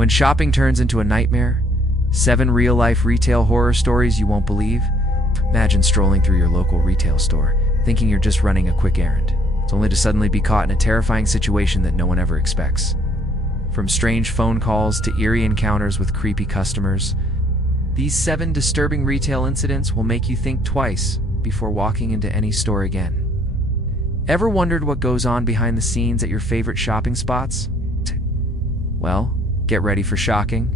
When shopping turns into a nightmare, 7 real-life retail horror stories you won't believe. Imagine strolling through your local retail store, thinking you're just running a quick errand. It's only to suddenly be caught in a terrifying situation that no one ever expects. From strange phone calls to eerie encounters with creepy customers, these 7 disturbing retail incidents will make you think twice before walking into any store again. Ever wondered what goes on behind the scenes at your favorite shopping spots? Well, get ready for shocking,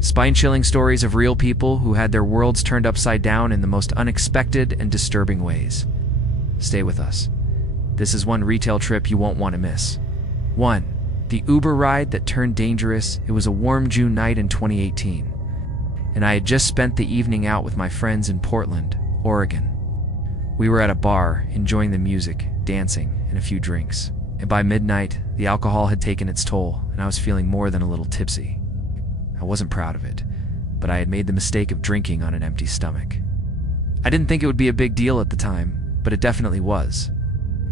spine-chilling stories of real people who had their worlds turned upside down in the most unexpected and disturbing ways. Stay with us. This is one retail trip you won't want to miss. 1. The Uber ride that turned dangerous. It was a warm June night in 2018, and I had just spent the evening out with my friends in Portland, Oregon. We were at a bar, enjoying the music, dancing, and a few drinks. And by midnight, the alcohol had taken its toll, and I was feeling more than a little tipsy. I wasn't proud of it, but I had made the mistake of drinking on an empty stomach. I didn't think it would be a big deal at the time, but it definitely was.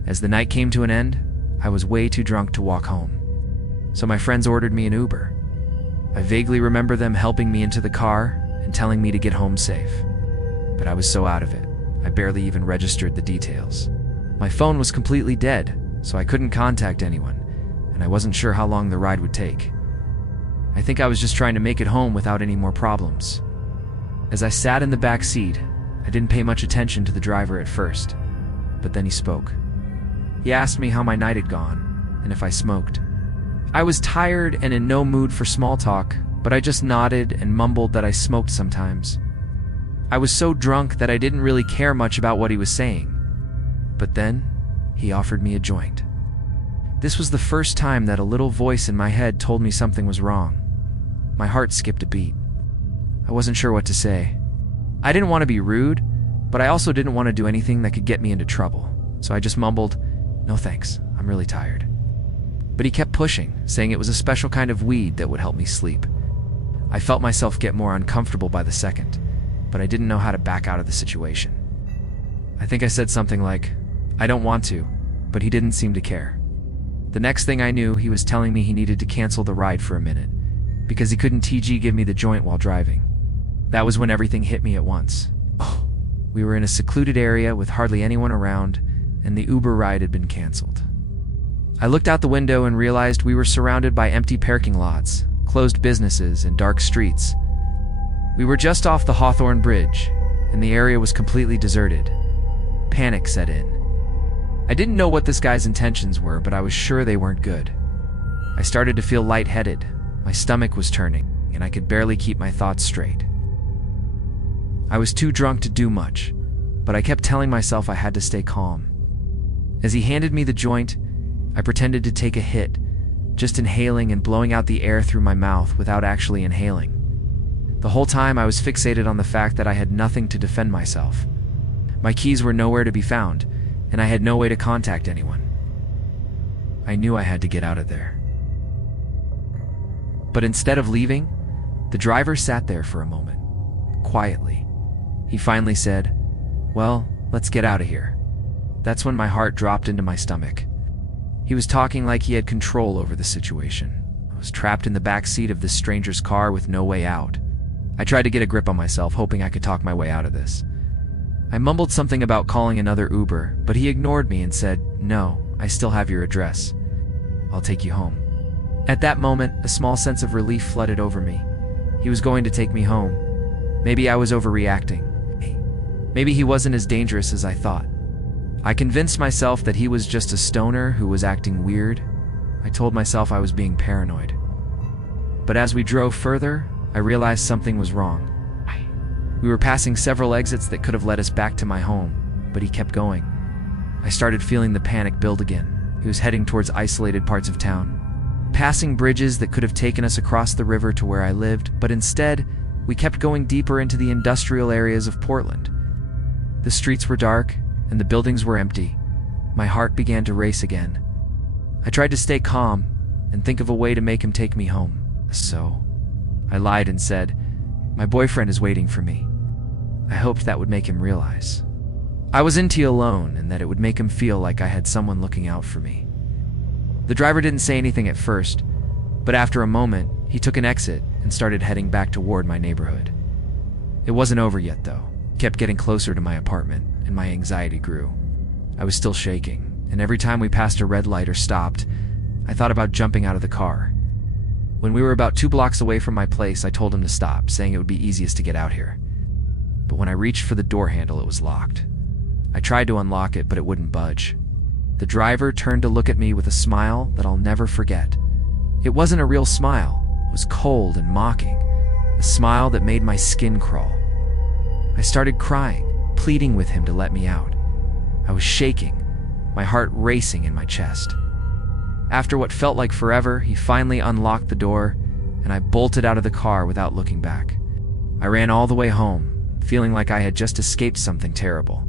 As the night came to an end, I was way too drunk to walk home. So my friends ordered me an Uber. I vaguely remember them helping me into the car and telling me to get home safe. But I was so out of it, I barely even registered the details. My phone was completely dead, so I couldn't contact anyone, and I wasn't sure how long the ride would take. I think I was just trying to make it home without any more problems. As I sat in the back seat, I didn't pay much attention to the driver at first, but then he spoke. He asked me how my night had gone, and if I smoked. I was tired and in no mood for small talk, but I just nodded and mumbled that I smoked sometimes. I was so drunk that I didn't really care much about what he was saying. But then, he offered me a joint. This was the first time that a little voice in my head told me something was wrong. My heart skipped a beat. I wasn't sure what to say. I didn't want to be rude, but I also didn't want to do anything that could get me into trouble. So I just mumbled, "No thanks, I'm really tired." But he kept pushing, saying it was a special kind of weed that would help me sleep. I felt myself get more uncomfortable by the second, but I didn't know how to back out of the situation. I think I said something like, "I don't want to," but he didn't seem to care. The next thing I knew, he was telling me he needed to cancel the ride for a minute, because he couldn't give me the joint while driving. That was when everything hit me at once. Oh, we were in a secluded area with hardly anyone around, and the Uber ride had been canceled. I looked out the window and realized we were surrounded by empty parking lots, closed businesses, and dark streets. We were just off the Hawthorne Bridge, and the area was completely deserted. Panic set in. I didn't know what this guy's intentions were, but I was sure they weren't good. I started to feel lightheaded, my stomach was turning, and I could barely keep my thoughts straight. I was too drunk to do much, but I kept telling myself I had to stay calm. As he handed me the joint, I pretended to take a hit, just inhaling and blowing out the air through my mouth without actually inhaling. The whole time I was fixated on the fact that I had nothing to defend myself. My keys were nowhere to be found, and I had no way to contact anyone. I knew I had to get out of there. But instead of leaving, the driver sat there for a moment, quietly. He finally said, "Well, let's get out of here." That's when my heart dropped into my stomach. He was talking like he had control over the situation. I was trapped in the back seat of this stranger's car with no way out. I tried to get a grip on myself, hoping I could talk my way out of this. I mumbled something about calling another Uber, but he ignored me and said, "No, I still have your address. I'll take you home." At that moment, a small sense of relief flooded over me. He was going to take me home. Maybe I was overreacting. Maybe he wasn't as dangerous as I thought. I convinced myself that he was just a stoner who was acting weird. I told myself I was being paranoid. But as we drove further, I realized something was wrong. We were passing several exits that could have led us back to my home, but he kept going. I started feeling the panic build again. He was heading towards isolated parts of town, passing bridges that could have taken us across the river to where I lived, but instead, we kept going deeper into the industrial areas of Portland. The streets were dark, and the buildings were empty. My heart began to race again. I tried to stay calm and think of a way to make him take me home. So, I lied and said, "My boyfriend is waiting for me." I hoped that would make him realize I was into alone and that it would make him feel like I had someone looking out for me. The driver didn't say anything at first, but after a moment, He took an exit and started heading back toward my neighborhood. It wasn't over yet, though. He kept getting closer to my apartment, and my anxiety grew. I was still shaking, and every time we passed a red light or stopped, I thought about jumping out of the car. When we were about 2 blocks away from my place, I told him to stop, saying it would be easiest to get out here. But when I reached for the door handle, it was locked. I tried to unlock it, but it wouldn't budge. The driver turned to look at me with a smile that I'll never forget. It wasn't a real smile. It was cold and mocking, a smile that made my skin crawl. I started crying, pleading with him to let me out. I was shaking, my heart racing in my chest. After what felt like forever, he finally unlocked the door, and I bolted out of the car without looking back. I ran all the way home, feeling like I had just escaped something terrible.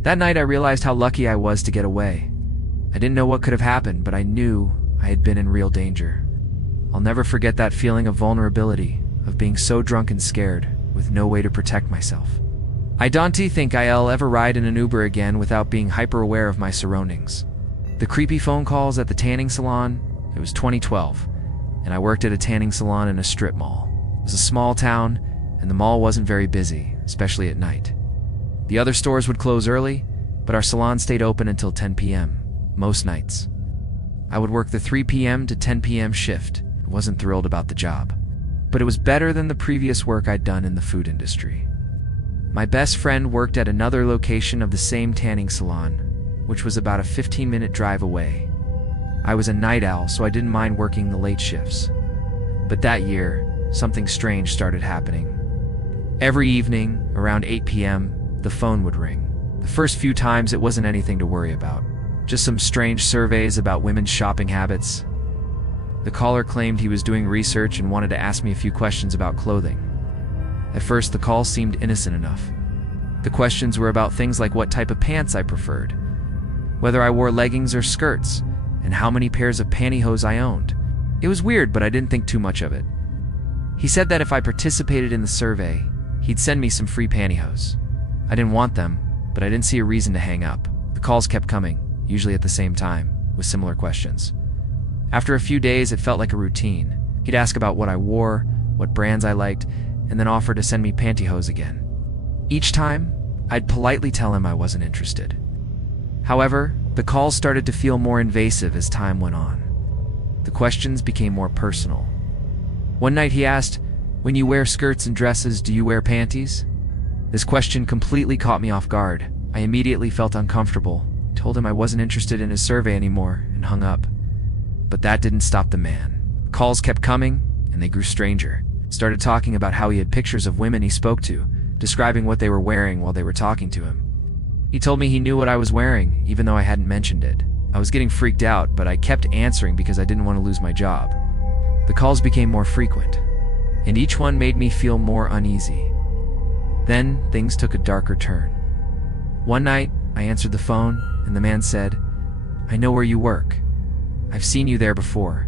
That night I realized how lucky I was to get away. I didn't know what could have happened, but I knew I had been in real danger. I'll never forget that feeling of vulnerability, of being so drunk and scared, with no way to protect myself. I don't think I'll ever ride in an Uber again without being hyper-aware of my surroundings. The creepy phone calls at the tanning salon, it was 2012, and I worked at a tanning salon in a strip mall. It was a small town, and the mall wasn't very busy, especially at night. The other stores would close early, but our salon stayed open until 10 p.m., most nights. I would work the 3 p.m. to 10 p.m. shift. I wasn't thrilled about the job, but it was better than the previous work I'd done in the food industry. My best friend worked at another location of the same tanning salon, which was about a 15-minute drive away. I was a night owl, so I didn't mind working the late shifts. But that year, something strange started happening. Every evening, around 8 p.m., the phone would ring. The first few times it wasn't anything to worry about, just some strange surveys about women's shopping habits. The caller claimed he was doing research and wanted to ask me a few questions about clothing. At first, the call seemed innocent enough. The questions were about things like what type of pants I preferred, whether I wore leggings or skirts, and how many pairs of pantyhose I owned. It was weird, but I didn't think too much of it. He said that if I participated in the survey, he'd send me some free pantyhose. I didn't want them, but I didn't see a reason to hang up. The calls kept coming, usually at the same time, with similar questions. After a few days, it felt like a routine. He'd ask about what I wore, what brands I liked, and then offer to send me pantyhose again. Each time, I'd politely tell him I wasn't interested. However, the calls started to feel more invasive as time went on. The questions became more personal. One night he asked, "When you wear skirts and dresses, do you wear panties?" This question completely caught me off guard. I immediately felt uncomfortable, told him I wasn't interested in his survey anymore, and hung up. But that didn't stop the man. Calls kept coming, and they grew stranger. Started talking about how he had pictures of women he spoke to, describing what they were wearing while they were talking to him. He told me he knew what I was wearing, even though I hadn't mentioned it. I was getting freaked out, but I kept answering because I didn't want to lose my job. The calls became more frequent, and each one made me feel more uneasy. Then, things took a darker turn. One night, I answered the phone, and the man said, "I know where you work. I've seen you there before."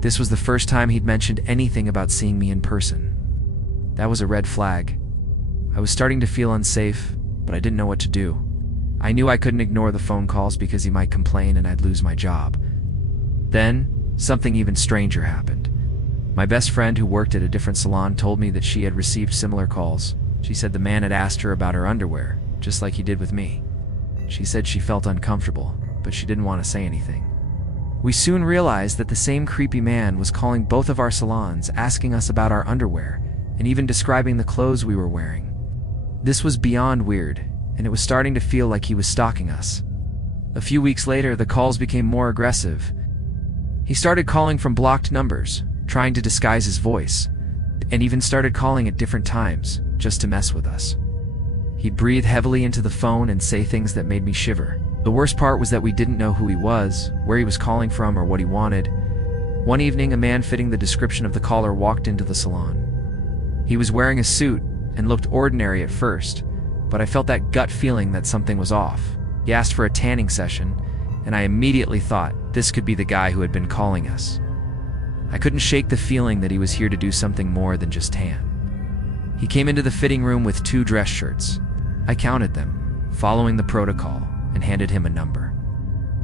This was the first time he'd mentioned anything about seeing me in person. That was a red flag. I was starting to feel unsafe, but I didn't know what to do. I knew I couldn't ignore the phone calls because he might complain and I'd lose my job. Then, something even stranger happened. My best friend who worked at a different salon told me that she had received similar calls. She said the man had asked her about her underwear, just like he did with me. She said she felt uncomfortable, but she didn't want to say anything. We soon realized that the same creepy man was calling both of our salons, asking us about our underwear, and even describing the clothes we were wearing. This was beyond weird, and it was starting to feel like he was stalking us. A few weeks later, the calls became more aggressive. He started calling from blocked numbers, trying to disguise his voice, and even started calling at different times, just to mess with us. He'd breathe heavily into the phone and say things that made me shiver. The worst part was that we didn't know who he was, where he was calling from, or what he wanted. One evening, a man fitting the description of the caller walked into the salon. He was wearing a suit and looked ordinary at first, but I felt that gut feeling that something was off. He asked for a tanning session, and I immediately thought this could be the guy who had been calling us. I couldn't shake the feeling that he was here to do something more than just tan. He came into the fitting room with 2 dress shirts. I counted them, following the protocol, and handed him a number.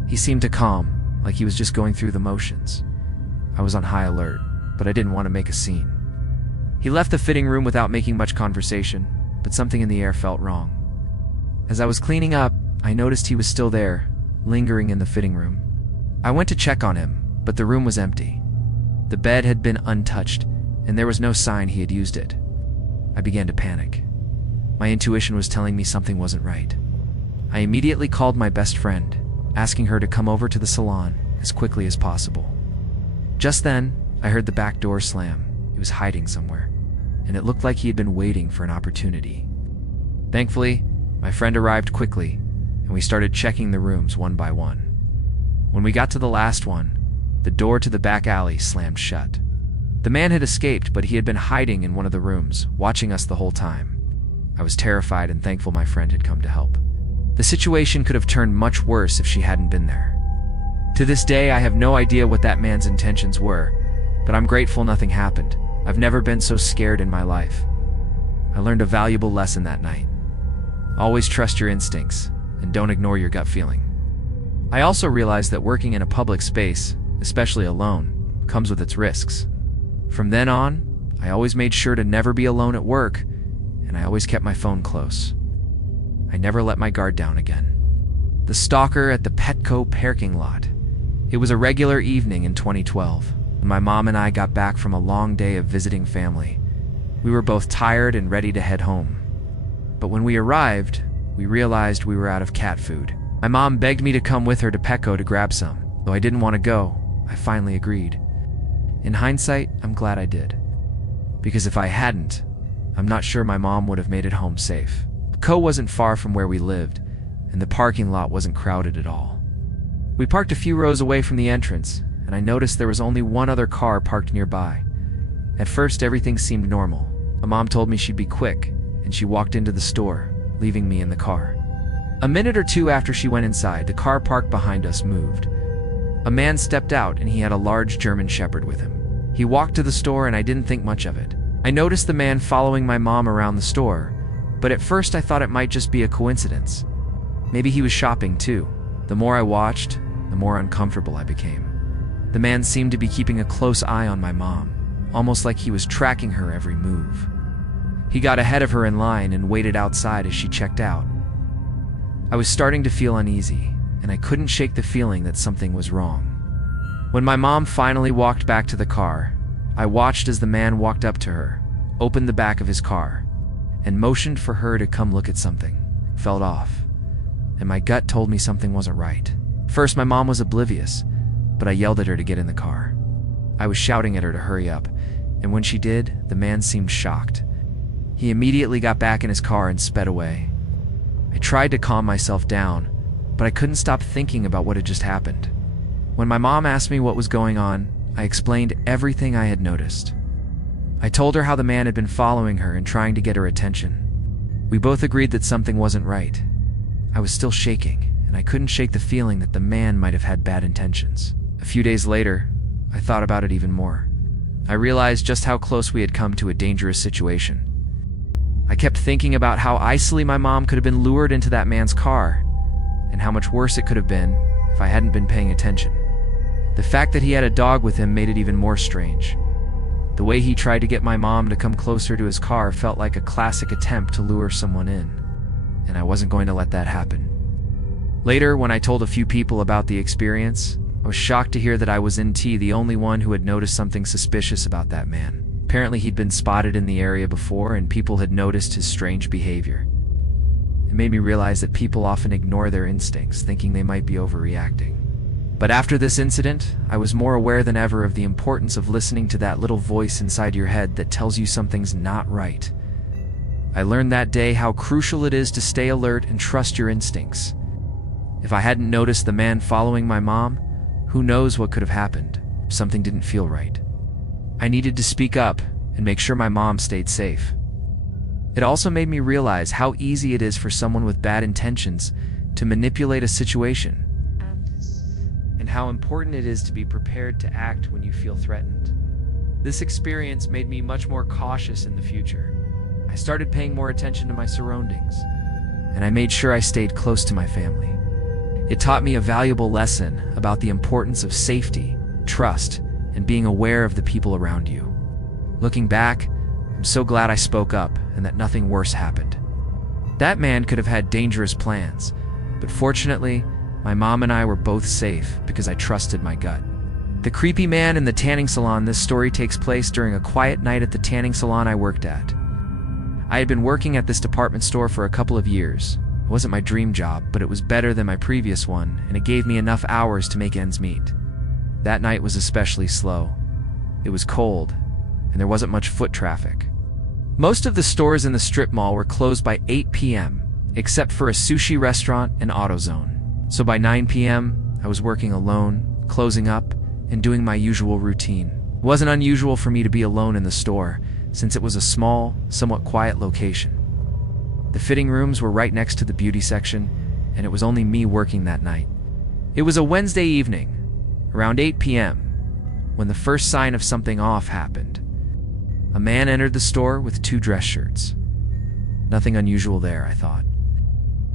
He seemed to calm, like he was just going through the motions. I was on high alert. but I didn't want to make a scene. He left the fitting room without making much conversation, but something in the air felt wrong. As I was cleaning up, I noticed he was still there, lingering in the fitting room. I went to check on him, but the room was empty. The bed had been untouched, and there was no sign he had used it. I began to panic. My intuition was telling me something wasn't right. I immediately called my best friend, asking her to come over to the salon as quickly as possible. Just then, I heard the back door slam. He was hiding somewhere, and it looked like he had been waiting for an opportunity. Thankfully, my friend arrived quickly, and we started checking the rooms one by one. When we got to the last one, the door to the back alley slammed shut. The man had escaped, but he had been hiding in one of the rooms, watching us the whole time. I was terrified and thankful my friend had come to help. The situation could have turned much worse if she hadn't been there. To this day, I have no idea what that man's intentions were, but I'm grateful nothing happened. I've never been so scared in my life. I learned a valuable lesson that night. Always trust your instincts, and don't ignore your gut feeling. I also realized that working in a public space, especially alone, comes with its risks. From then on, I always made sure to never be alone at work, and I always kept my phone close. I never let my guard down again. The stalker at the Petco parking lot. It was a regular evening in 2012. When my mom and I got back from a long day of visiting family. We were both tired and ready to head home. But when we arrived, we realized we were out of cat food. My mom begged me to come with her to Petco to grab some. Though I didn't want to go, I finally agreed. In hindsight, I'm glad I did. Because if I hadn't, I'm not sure my mom would have made it home safe. Petco wasn't far from where we lived, and the parking lot wasn't crowded at all. We parked a few rows away from the entrance, and I noticed there was only one other car parked nearby. At first, everything seemed normal. My mom told me she'd be quick, and she walked into the store, leaving me in the car. A minute or two after she went inside, the car parked behind us moved. A man stepped out, and he had a large German Shepherd with him. He walked to the store, and I didn't think much of it. I noticed the man following my mom around the store, but at first I thought it might just be a coincidence. Maybe he was shopping too. The more I watched, the more uncomfortable I became. The man seemed to be keeping a close eye on my mom, almost like he was tracking her every move. He got ahead of her in line and waited outside as she checked out. I was starting to feel uneasy, and I couldn't shake the feeling that something was wrong. When my mom finally walked back to the car, I watched as the man walked up to her, opened the back of his car, and motioned for her to come look at something. Felt off, and my gut told me something wasn't right. First, my mom was oblivious, but I yelled at her to get in the car. I was shouting at her to hurry up, and when she did, the man seemed shocked. He immediately got back in his car and sped away. I tried to calm myself down, but I couldn't stop thinking about what had just happened. When my mom asked me what was going on, I explained everything I had noticed. I told her how the man had been following her and trying to get her attention. We both agreed that something wasn't right. I was still shaking, and I couldn't shake the feeling that the man might have had bad intentions. A few days later, I thought about it even more. I realized just how close we had come to a dangerous situation. I kept thinking about how easily my mom could have been lured into that man's car, and how much worse it could have been if I hadn't been paying attention. The fact that he had a dog with him made it even more strange. The way he tried to get my mom to come closer to his car felt like a classic attempt to lure someone in, and I wasn't going to let that happen. Later, when I told a few people about the experience, I was shocked to hear that I was the only one who had noticed something suspicious about that man. Apparently, he'd been spotted in the area before, and people had noticed his strange behavior. It made me realize that people often ignore their instincts, thinking they might be overreacting. But after this incident, I was more aware than ever of the importance of listening to that little voice inside your head that tells you something's not right. I learned that day how crucial it is to stay alert and trust your instincts. If I hadn't noticed the man following my mom, who knows what could have happened? Something didn't feel right. I needed to speak up and make sure my mom stayed safe. It also made me realize how easy it is for someone with bad intentions to manipulate a situation, and how important it is to be prepared to act when you feel threatened. This experience made me much more cautious in the future. I started paying more attention to my surroundings, and I made sure I stayed close to my family. It taught me a valuable lesson about the importance of safety, trust, and being aware of the people around you. Looking back, I'm so glad I spoke up and that nothing worse happened. That man could have had dangerous plans, but fortunately, my mom and I were both safe because I trusted my gut. The creepy man in the tanning salon. This story takes place during a quiet night at the tanning salon I worked at. I had been working at this department store for a couple of years. It wasn't my dream job, but it was better than my previous one, and it gave me enough hours to make ends meet. That night was especially slow. It was cold, and there wasn't much foot traffic. Most of the stores in the strip mall were closed by 8 p.m., except for a sushi restaurant and AutoZone. So by 9 p.m., I was working alone, closing up, and doing my usual routine. It wasn't unusual for me to be alone in the store, since it was a small, somewhat quiet location. The fitting rooms were right next to the beauty section, and it was only me working that night. It was a Wednesday evening, around 8 p.m., when the first sign of something off happened. A man entered the store with 2 dress shirts. Nothing unusual there, I thought.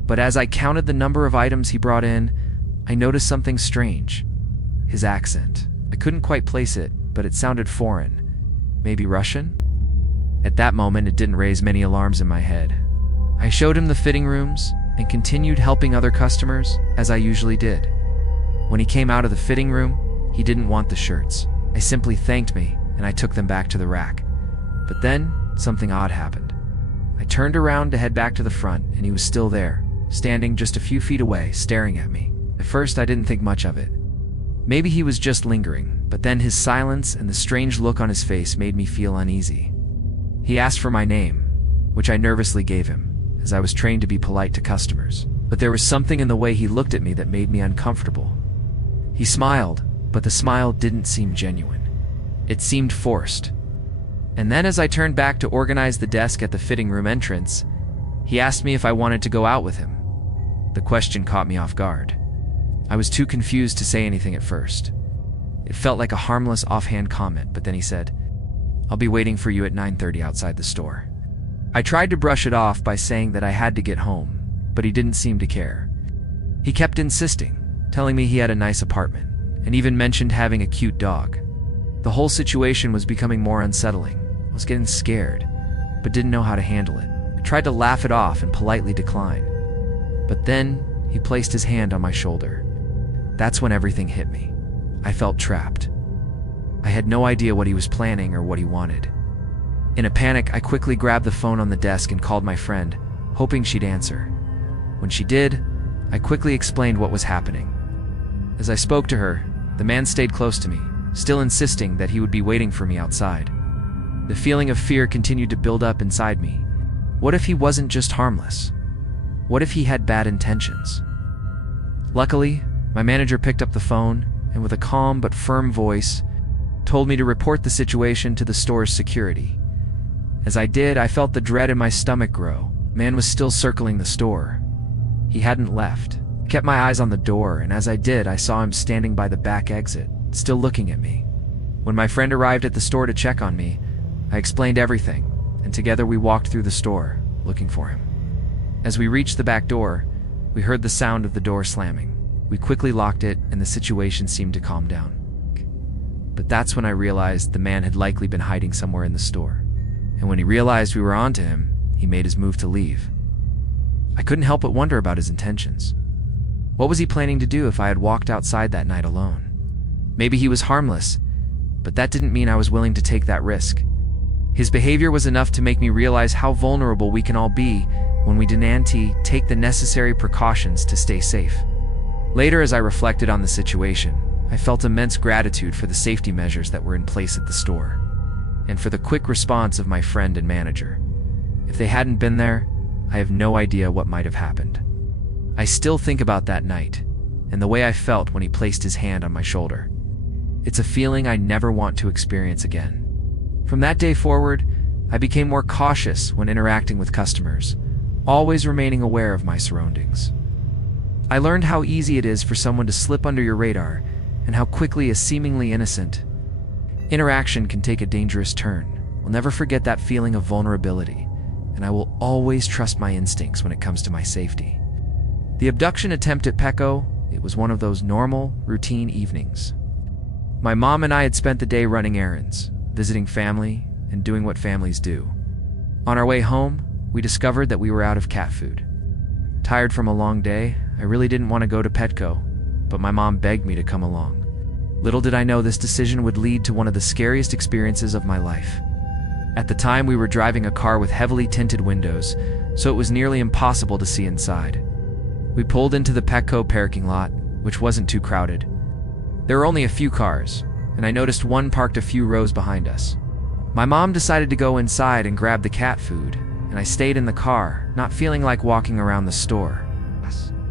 But as I counted the number of items he brought in, I noticed something strange. His accent. I couldn't quite place it, but it sounded foreign. Maybe Russian? At that moment, it didn't raise many alarms in my head. I showed him the fitting rooms and continued helping other customers, as I usually did. When he came out of the fitting room, he didn't want the shirts. I simply thanked me, and I took them back to the rack. But then, something odd happened. I turned around to head back to the front, and he was still there, standing just a few feet away, staring at me. At first, I didn't think much of it. Maybe he was just lingering, but then his silence and the strange look on his face made me feel uneasy. He asked for my name, which I nervously gave him, as I was trained to be polite to customers. But there was something in the way he looked at me that made me uncomfortable. He smiled, but the smile didn't seem genuine. It seemed forced. And then as I turned back to organize the desk at the fitting room entrance, he asked me if I wanted to go out with him. The question caught me off guard. I was too confused to say anything at first. It felt like a harmless offhand comment, but then he said, "I'll be waiting for you at 9:30 outside the store." I tried to brush it off by saying that I had to get home, but he didn't seem to care. He kept insisting, telling me he had a nice apartment, and even mentioned having a cute dog. The whole situation was becoming more unsettling. I was getting scared, but didn't know how to handle it. I tried to laugh it off and politely decline. But then, he placed his hand on my shoulder. That's when everything hit me. I felt trapped. I had no idea what he was planning or what he wanted. In a panic, I quickly grabbed the phone on the desk and called my friend, hoping she'd answer. When she did, I quickly explained what was happening. As I spoke to her, the man stayed close to me, still insisting that he would be waiting for me outside. The feeling of fear continued to build up inside me. What if he wasn't just harmless? What if he had bad intentions? Luckily, my manager picked up the phone and with a calm but firm voice, told me to report the situation to the store's security. As I did, I felt the dread in my stomach grow. The man was still circling the store. He hadn't left. I kept my eyes on the door, and as I did, I saw him standing by the back exit, still looking at me. When my friend arrived at the store to check on me, I explained everything, and together we walked through the store, looking for him. As we reached the back door, we heard the sound of the door slamming. We quickly locked it, and the situation seemed to calm down. But that's when I realized the man had likely been hiding somewhere in the store. And when he realized we were onto him, he made his move to leave. I couldn't help but wonder about his intentions. What was he planning to do if I had walked outside that night alone? Maybe he was harmless, but that didn't mean I was willing to take that risk. His behavior was enough to make me realize how vulnerable we can all be when we didn't take the necessary precautions to stay safe. Later, as I reflected on the situation, I felt immense gratitude for the safety measures that were in place at the store, and for the quick response of my friend and manager. If they hadn't been there, I have no idea what might have happened. I still think about that night, and the way I felt when he placed his hand on my shoulder. It's a feeling I never want to experience again. From that day forward, I became more cautious when interacting with customers, always remaining aware of my surroundings. I learned how easy it is for someone to slip under your radar, and how quickly a seemingly innocent interaction can take a dangerous turn. I'll never forget that feeling of vulnerability, and I will always trust my instincts when it comes to my safety. The abduction attempt at Pecco, it was one of those normal, routine evenings. My mom and I had spent the day running errands, visiting family, and doing what families do. On our way home, we discovered that we were out of cat food. Tired from a long day, I really didn't want to go to Petco, but my mom begged me to come along. Little did I know this decision would lead to one of the scariest experiences of my life. At the time, we were driving a car with heavily tinted windows, so it was nearly impossible to see inside. We pulled into the Petco parking lot, which wasn't too crowded. There were only a few cars, and I noticed one parked a few rows behind us. My mom decided to go inside and grab the cat food, and I stayed in the car, not feeling like walking around the store.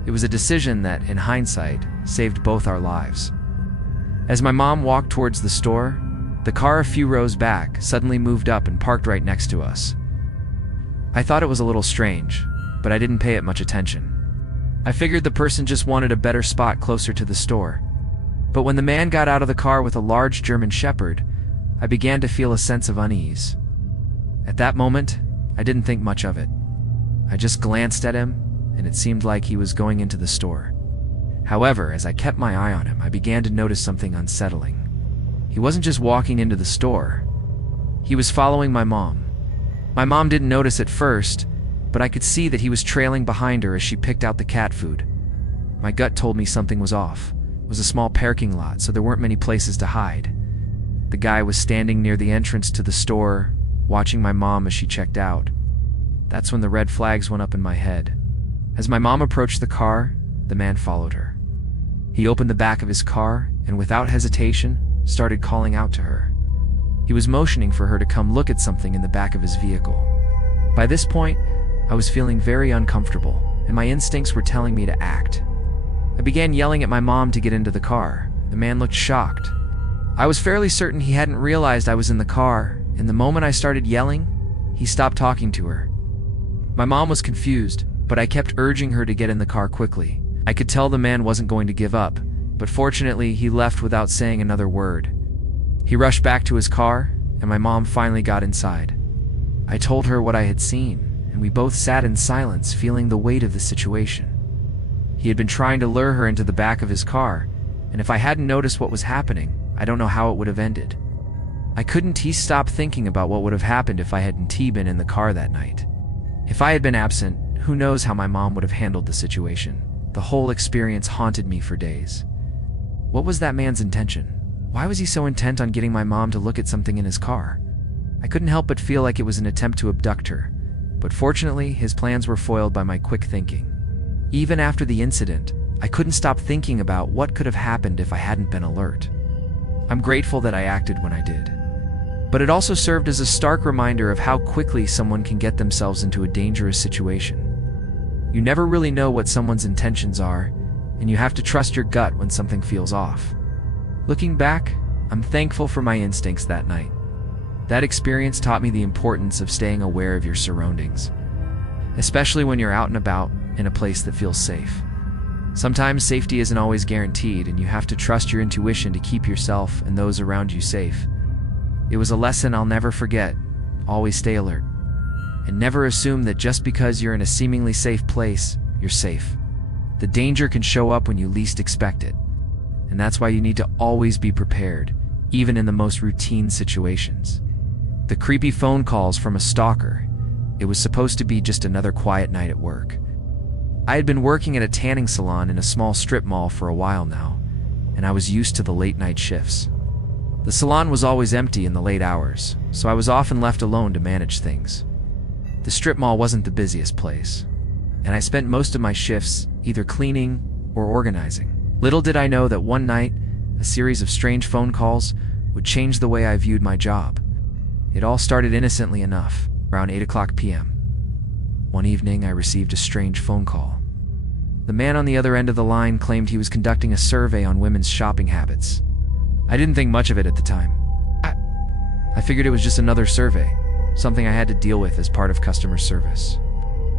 It was a decision that, in hindsight, saved both our lives. As my mom walked towards the store, the car a few rows back suddenly moved up and parked right next to us. I thought it was a little strange, but I didn't pay it much attention. I figured the person just wanted a better spot closer to the store. But when the man got out of the car with a large German Shepherd, I began to feel a sense of unease. At that moment, I didn't think much of it. I just glanced at him, and it seemed like he was going into the store. However, as I kept my eye on him, I began to notice something unsettling. He wasn't just walking into the store. He was following my mom. My mom didn't notice at first, but I could see that he was trailing behind her as she picked out the cat food. My gut told me something was off. It was a small parking lot, so there weren't many places to hide. The guy was standing near the entrance to the store, watching my mom as she checked out. That's when the red flags went up in my head. As my mom approached the car, the man followed her. He opened the back of his car and, without hesitation, started calling out to her. He was motioning for her to come look at something in the back of his vehicle. By this point, I was feeling very uncomfortable, and my instincts were telling me to act. I began yelling at my mom to get into the car. The man looked shocked. I was fairly certain he hadn't realized I was in the car, and the moment I started yelling, he stopped talking to her. My mom was confused, but I kept urging her to get in the car quickly. I could tell the man wasn't going to give up, but fortunately he left without saying another word. He rushed back to his car, and my mom finally got inside. I told her what I had seen, and we both sat in silence, feeling the weight of the situation. He had been trying to lure her into the back of his car, and if I hadn't noticed what was happening, I don't know how it would have ended. I couldn't stop thinking about what would have happened if I hadn't been in the car that night. If I had been absent, who knows how my mom would have handled the situation. The whole experience haunted me for days. What was that man's intention? Why was he so intent on getting my mom to look at something in his car? I couldn't help but feel like it was an attempt to abduct her, but fortunately his plans were foiled by my quick thinking. Even after the incident, I couldn't stop thinking about what could have happened if I hadn't been alert. I'm grateful that I acted when I did. But it also served as a stark reminder of how quickly someone can get themselves into a dangerous situation. You never really know what someone's intentions are, and you have to trust your gut when something feels off. Looking back, I'm thankful for my instincts that night. That experience taught me the importance of staying aware of your surroundings, especially when you're out and about in a place that feels safe. Sometimes safety isn't always guaranteed, and you have to trust your intuition to keep yourself and those around you safe. It was a lesson I'll never forget. Always stay alert. And never assume that just because you're in a seemingly safe place, you're safe. The danger can show up when you least expect it. And that's why you need to always be prepared, even in the most routine situations. The creepy phone calls from a stalker. It was supposed to be just another quiet night at work. I had been working at a tanning salon in a small strip mall for a while now, and I was used to the late night shifts. The salon was always empty in the late hours, so I was often left alone to manage things. The strip mall wasn't the busiest place, and I spent most of my shifts either cleaning or organizing. Little did I know that one night, a series of strange phone calls would change the way I viewed my job. It all started innocently enough, around 8 p.m. One evening, I received a strange phone call. The man on the other end of the line claimed he was conducting a survey on women's shopping habits. I didn't think much of it at the time. I figured it was just another survey, something I had to deal with as part of customer service.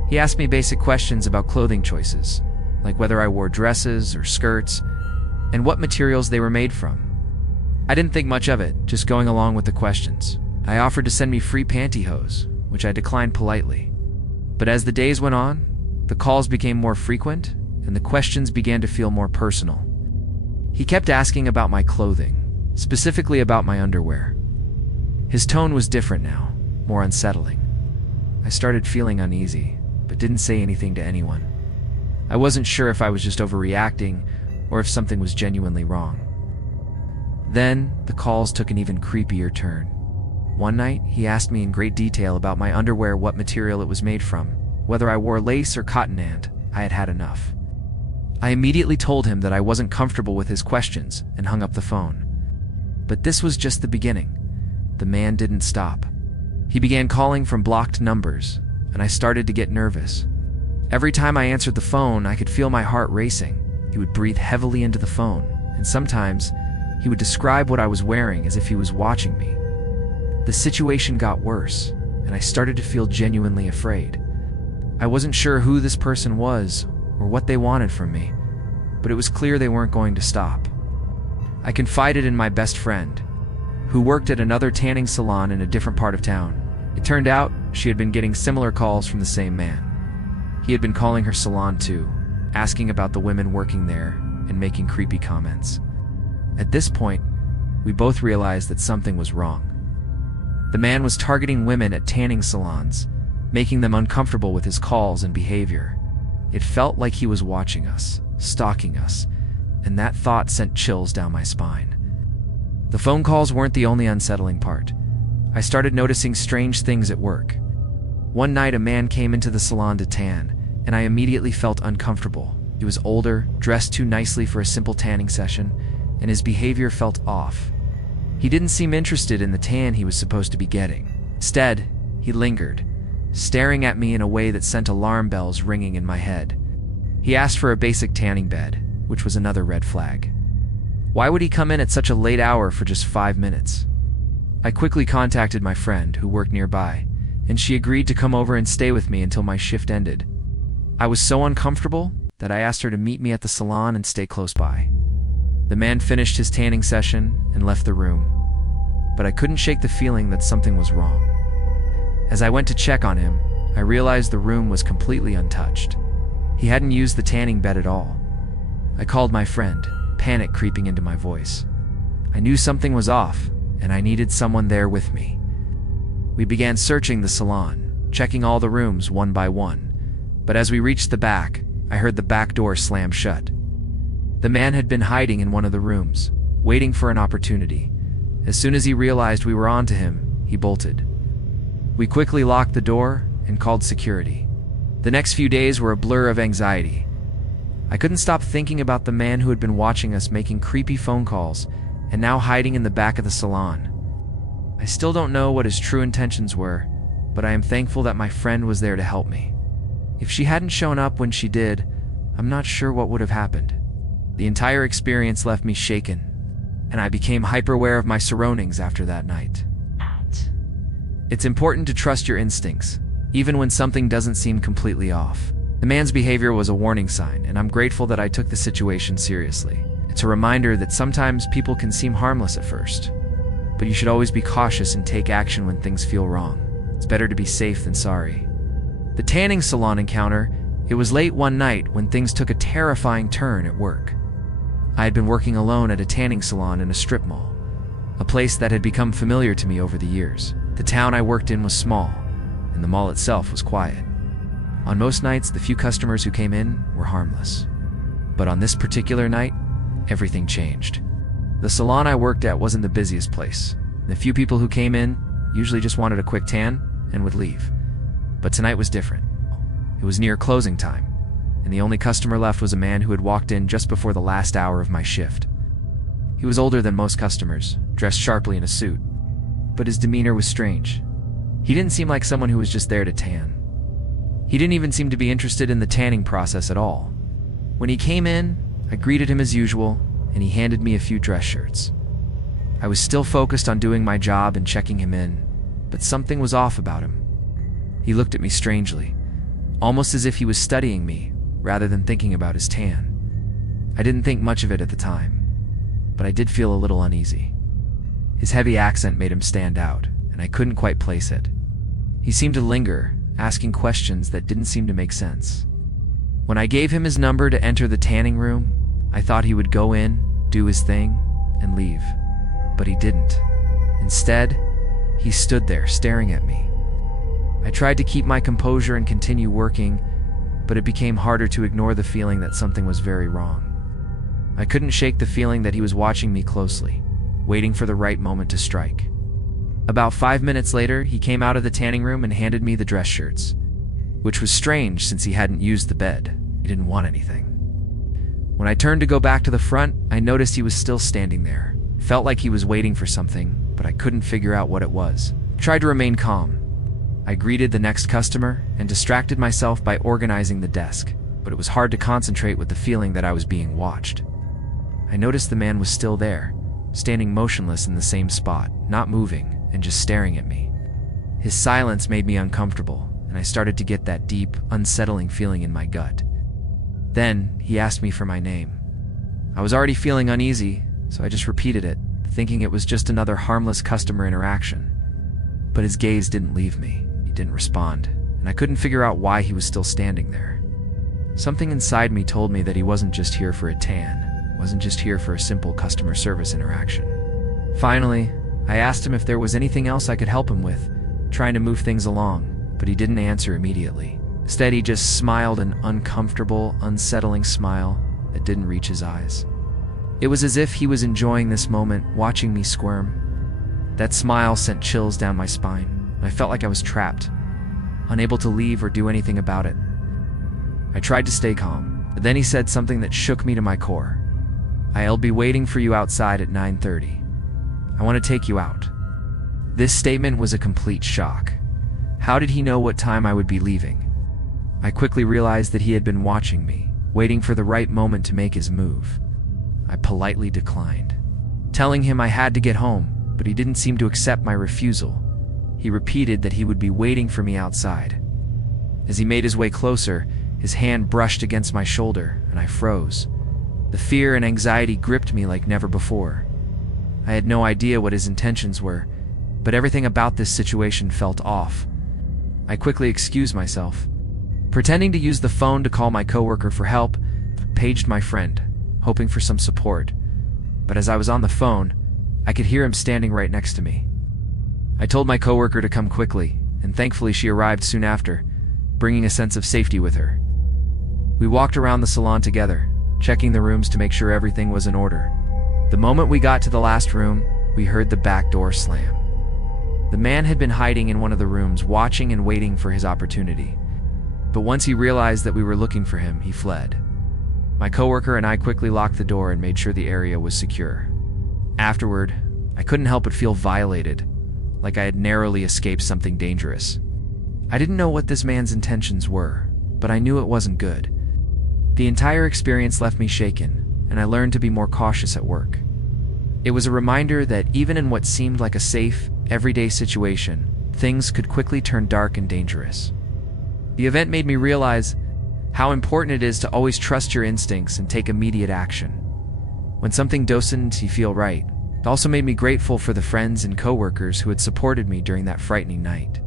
He asked me basic questions about clothing choices, like whether I wore dresses or skirts, and what materials they were made from. I didn't think much of it, just going along with the questions. I offered to send me free pantyhose, which I declined politely. But as the days went on, the calls became more frequent, and the questions began to feel more personal. He kept asking about my clothing, specifically about my underwear. His tone was different now, more unsettling. I started feeling uneasy, but didn't say anything to anyone. I wasn't sure if I was just overreacting or if something was genuinely wrong. Then, the calls took an even creepier turn. One night, he asked me in great detail about my underwear, what material it was made from, whether I wore lace or cotton, and I had had enough. I immediately told him that I wasn't comfortable with his questions and hung up the phone. But this was just the beginning. The man didn't stop. He began calling from blocked numbers, and I started to get nervous. Every time I answered the phone, I could feel my heart racing. He would breathe heavily into the phone, and sometimes he would describe what I was wearing as if he was watching me. The situation got worse, and I started to feel genuinely afraid. I wasn't sure who this person was or what they wanted from me, but it was clear they weren't going to stop. I confided in my best friend, who worked at another tanning salon in a different part of town. It turned out she had been getting similar calls from the same man. He had been calling her salon too, asking about the women working there and making creepy comments. At this point, we both realized that something was wrong. The man was targeting women at tanning salons, making them uncomfortable with his calls and behavior. It felt like he was watching us, stalking us, and that thought sent chills down my spine. The phone calls weren't the only unsettling part. I started noticing strange things at work. One night, a man came into the salon to tan, and I immediately felt uncomfortable. He was older, dressed too nicely for a simple tanning session, and his behavior felt off. He didn't seem interested in the tan he was supposed to be getting. Instead, he lingered, staring at me in a way that sent alarm bells ringing in my head. He asked for a basic tanning bed, which was another red flag. Why would he come in at such a late hour for just 5 minutes? I quickly contacted my friend, who worked nearby, and she agreed to come over and stay with me until my shift ended. I was so uncomfortable that I asked her to meet me at the salon and stay close by. The man finished his tanning session and left the room, but I couldn't shake the feeling that something was wrong. As I went to check on him, I realized the room was completely untouched. He hadn't used the tanning bed at all. I called my friend, panic creeping into my voice. I knew something was off, and I needed someone there with me. We began searching the salon, checking all the rooms one by one, but as we reached the back, I heard the back door slam shut. The man had been hiding in one of the rooms, waiting for an opportunity. As soon as he realized we were onto him, he bolted. We quickly locked the door and called security. The next few days were a blur of anxiety. I couldn't stop thinking about the man who had been watching us, making creepy phone calls, and now hiding in the back of the salon. I still don't know what his true intentions were, but I am thankful that my friend was there to help me. If she hadn't shown up when she did, I'm not sure what would have happened. The entire experience left me shaken, and I became hyper-aware of my surroundings after that night. It's important to trust your instincts, even when something doesn't seem completely off. The man's behavior was a warning sign, and I'm grateful that I took the situation seriously. It's a reminder that sometimes people can seem harmless at first, but you should always be cautious and take action when things feel wrong. It's better to be safe than sorry. The tanning salon encounter, it was late one night when things took a terrifying turn at work. I had been working alone at a tanning salon in a strip mall, a place that had become familiar to me over the years. The town I worked in was small, and the mall itself was quiet. On most nights, the few customers who came in were harmless. But on this particular night, everything changed. The salon I worked at wasn't the busiest place. The few people who came in usually just wanted a quick tan and would leave. But tonight was different. It was near closing time, and the only customer left was a man who had walked in just before the last hour of my shift. He was older than most customers, dressed sharply in a suit, but his demeanor was strange. He didn't seem like someone who was just there to tan. He didn't even seem to be interested in the tanning process at all. When he came in, I greeted him as usual, and he handed me a few dress shirts. I was still focused on doing my job and checking him in, but something was off about him. He looked at me strangely, almost as if he was studying me rather than thinking about his tan. I didn't think much of it at the time, but I did feel a little uneasy. His heavy accent made him stand out, and I couldn't quite place it. He seemed to linger, asking questions that didn't seem to make sense. When I gave him his number to enter the tanning room, I thought he would go in, do his thing, and leave. But he didn't. Instead, he stood there staring at me. I tried to keep my composure and continue working, but it became harder to ignore the feeling that something was very wrong. I couldn't shake the feeling that he was watching me closely, waiting for the right moment to strike. About 5 minutes later, he came out of the tanning room and handed me the dress shirts, which was strange since he hadn't used the bed. He didn't want anything. When I turned to go back to the front, I noticed he was still standing there. It felt like he was waiting for something, but I couldn't figure out what it was. I tried to remain calm. I greeted the next customer and distracted myself by organizing the desk, but it was hard to concentrate with the feeling that I was being watched. I noticed the man was still there, standing motionless in the same spot, not moving, and just staring at me. His silence made me uncomfortable, and I started to get that deep, unsettling feeling in my gut. Then, he asked me for my name. I was already feeling uneasy, so I just repeated it, thinking it was just another harmless customer interaction. But his gaze didn't leave me. He didn't respond, and I couldn't figure out why he was still standing there. Something inside me told me that he wasn't just here for a tan, wasn't just here for a simple customer service interaction. Finally, I asked him if there was anything else I could help him with, trying to move things along, but he didn't answer immediately. Instead, he just smiled an uncomfortable, unsettling smile that didn't reach his eyes. It was as if he was enjoying this moment, watching me squirm. That smile sent chills down my spine. I felt like I was trapped, unable to leave or do anything about it. I tried to stay calm, but then he said something that shook me to my core. "I'll be waiting for you outside at 9:30. I want to take you out." This statement was a complete shock. How did he know what time I would be leaving? I quickly realized that he had been watching me, waiting for the right moment to make his move. I politely declined, telling him I had to get home, but he didn't seem to accept my refusal. He repeated that he would be waiting for me outside. As he made his way closer, his hand brushed against my shoulder, and I froze. The fear and anxiety gripped me like never before. I had no idea what his intentions were, but everything about this situation felt off. I quickly excused myself. Pretending to use the phone to call my coworker for help, I paged my friend, hoping for some support. But as I was on the phone, I could hear him standing right next to me. I told my coworker to come quickly, and thankfully she arrived soon after, bringing a sense of safety with her. We walked around the salon together, checking the rooms to make sure everything was in order. The moment we got to the last room, we heard the back door slam. The man had been hiding in one of the rooms, watching and waiting for his opportunity. But once he realized that we were looking for him, he fled. My coworker and I quickly locked the door and made sure the area was secure. Afterward, I couldn't help but feel violated, like I had narrowly escaped something dangerous. I didn't know what this man's intentions were, but I knew it wasn't good. The entire experience left me shaken, and I learned to be more cautious at work. It was a reminder that even in what seemed like a safe, everyday situation, things could quickly turn dark and dangerous. The event made me realize how important it is to always trust your instincts and take immediate action. When something doesn't feel right, it also made me grateful for the friends and coworkers who had supported me during that frightening night.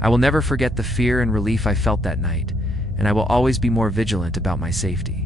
I will never forget the fear and relief I felt that night, and I will always be more vigilant about my safety.